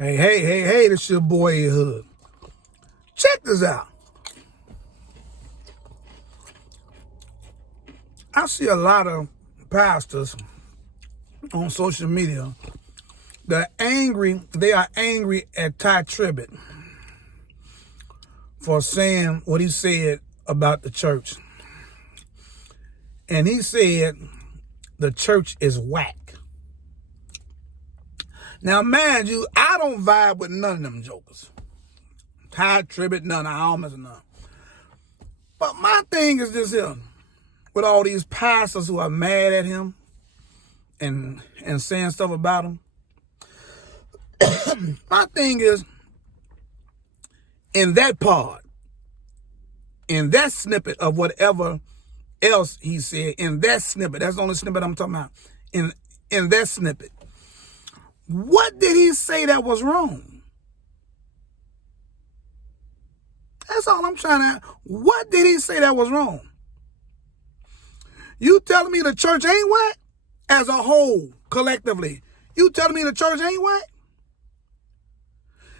Hey, this your boy Hood. Check this out. I see a lot of pastors on social media that they are angry at Tribbett for saying what he said about the church. And he said the church is whack. Now, mind you, I don't vibe with none of them jokers. Tribbett, none. I almost none. But my thing is this here. With all these pastors who are mad at him and saying stuff about him. My thing is, in that part, in that snippet of whatever else he said, in that snippet, that's the only snippet I'm talking about, in that snippet, what did he say that was wrong? That's all I'm trying to, what did he say that was wrong? You telling me the church ain't whack? As a whole, collectively. You telling me the church ain't whack?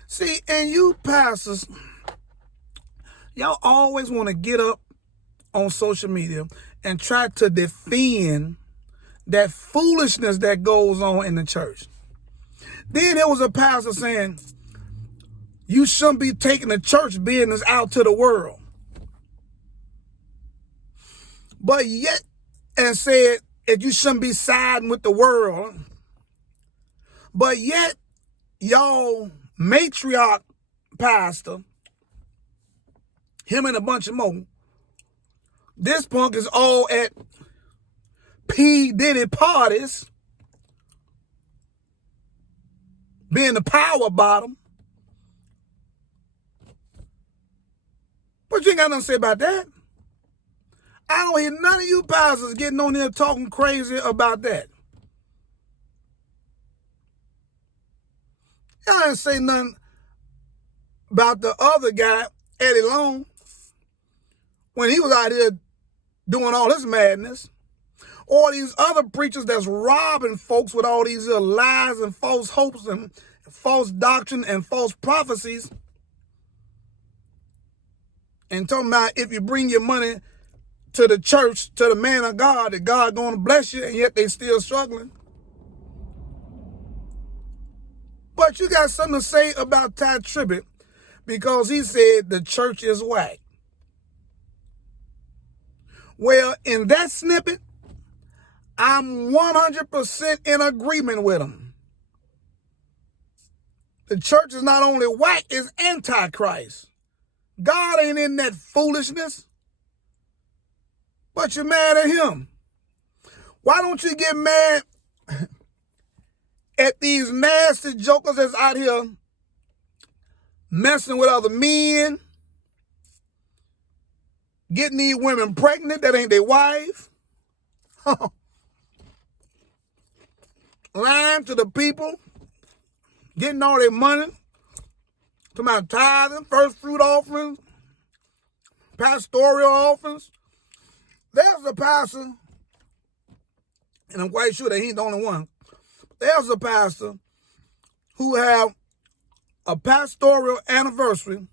See, and you pastors, y'all always want to get up on social media and try to defend that foolishness that goes on in the church. Then there was a pastor saying, you shouldn't be taking the church business out to the world. But yet, and said that you shouldn't be siding with the world. But yet, y'all matriarch pastor, him and a bunch of more, this punk is all at P. Diddy parties, being the power bottom. But you ain't got nothing to say about that. I don't hear none of you pastors getting on there talking crazy about that. Y'all ain't say nothing about the other guy, Eddie Long, when he was out here doing all this madness. Or these other preachers that's robbing folks with all these lies and false hopes and false doctrine and false prophecies. And talking about if you bring your money to the church, to the man of God, that God going to bless you, and yet they still struggling. But you got something to say about Tribbett because he said the church is whack. Well, in that snippet, I'm 100% in agreement with him. The church is not only whack, it's antichrist. God ain't in that foolishness. But you're mad at him. Why don't you get mad at these nasty jokers that's out here messing with other men, getting these women pregnant that ain't their wife, lying to the people, getting all their money, to my tithing, first fruit offerings, pastoral offerings. There's a pastor, and I'm quite sure that he ain't the only one. There's a pastor who have a pastoral anniversary,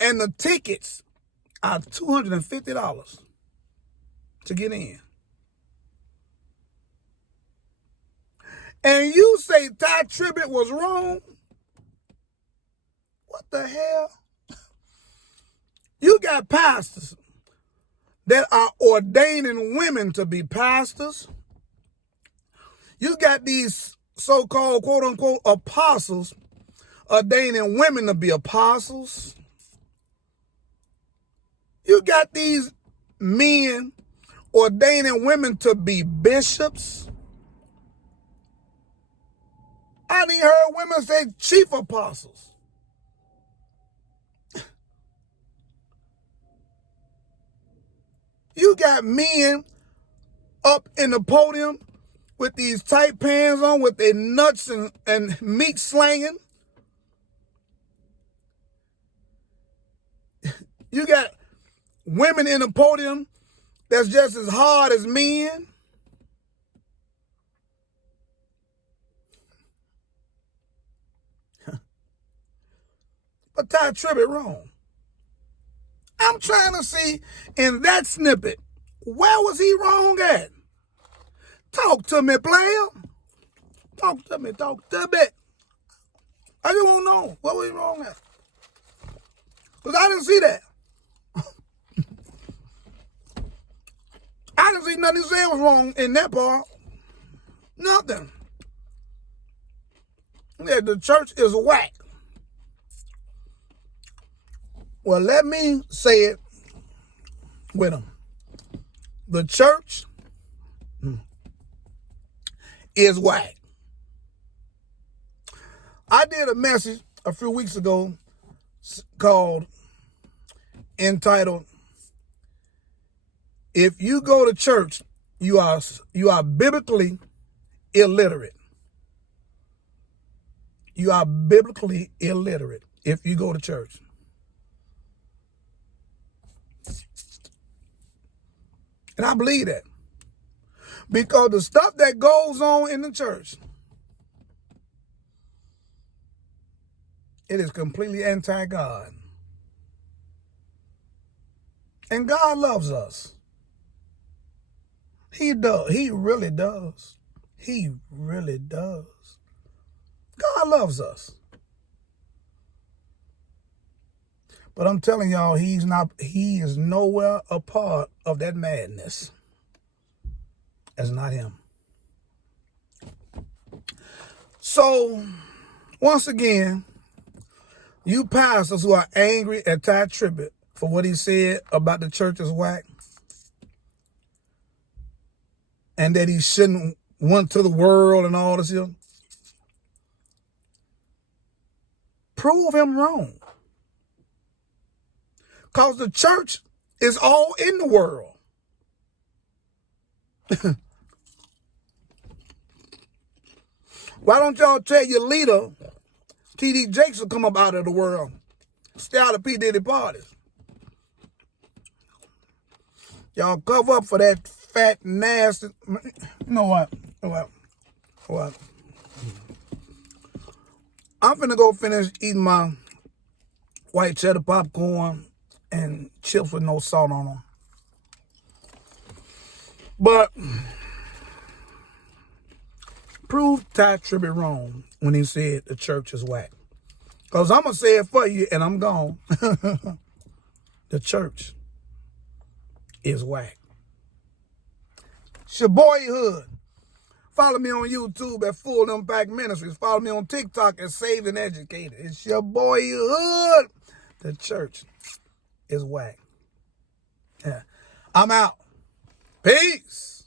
and the tickets are $250 to get in. And you say Tribbett was wrong? What the hell? You got pastors that are ordaining women to be pastors. You got these so-called, quote-unquote, apostles ordaining women to be apostles. You got these men ordaining women to be bishops. I done heard women say chief apostles. You got men up in the podium with these tight pants on, with their nuts and meat slanging. You got women in the podium that's just as hard as men. but Ty Tribbett wrong. I'm trying to see in that snippet, where was he wrong at? Talk to me, player. Talk to me. I just want to know, what was he wrong at? Because I didn't see that. I didn't see nothing he said was wrong in that part. Nothing. Yeah, the church is whack. Well, let me say it with him. The church is whack. I did a message a few weeks ago entitled, "If you go to church, you are biblically illiterate." You are biblically illiterate if you go to church. And I believe that. Because the stuff that goes on in the church, it is completely anti-God. And God loves us. He does. He really does. He really does. God loves us. But I'm telling y'all, he is nowhere a part of that madness. That's not him. So, once again, you pastors who are angry at Ty Tribbett for what he said about the church is whack, and that he shouldn't went to the world and all this here, prove him wrong. Because the church is all in the world. Why don't y'all tell your leader, T.D. Jakes, will come up out of the world? Stay out of P. Diddy parties. Y'all cover up for that fat, nasty... You know what? I'm finna go finish eating my white cheddar popcorn and chips with no salt on them. But prove Ty Tribbett wrong when he said the church is whack. Because I'm going to say it for you and I'm gone. The church is whack. It's your boy Hood. Follow me on YouTube at Full Impact Ministries. Follow me on TikTok at Saved and Educated. It's your boy Hood. The church is whack. Yeah. I'm out. Peace.